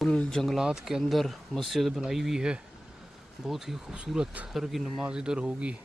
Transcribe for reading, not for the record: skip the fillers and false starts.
Full जंगलात के अंदर मस्जिद बनाई हुई है, बहुत ही खूबसूरत। हर की नमाज इधर होगी।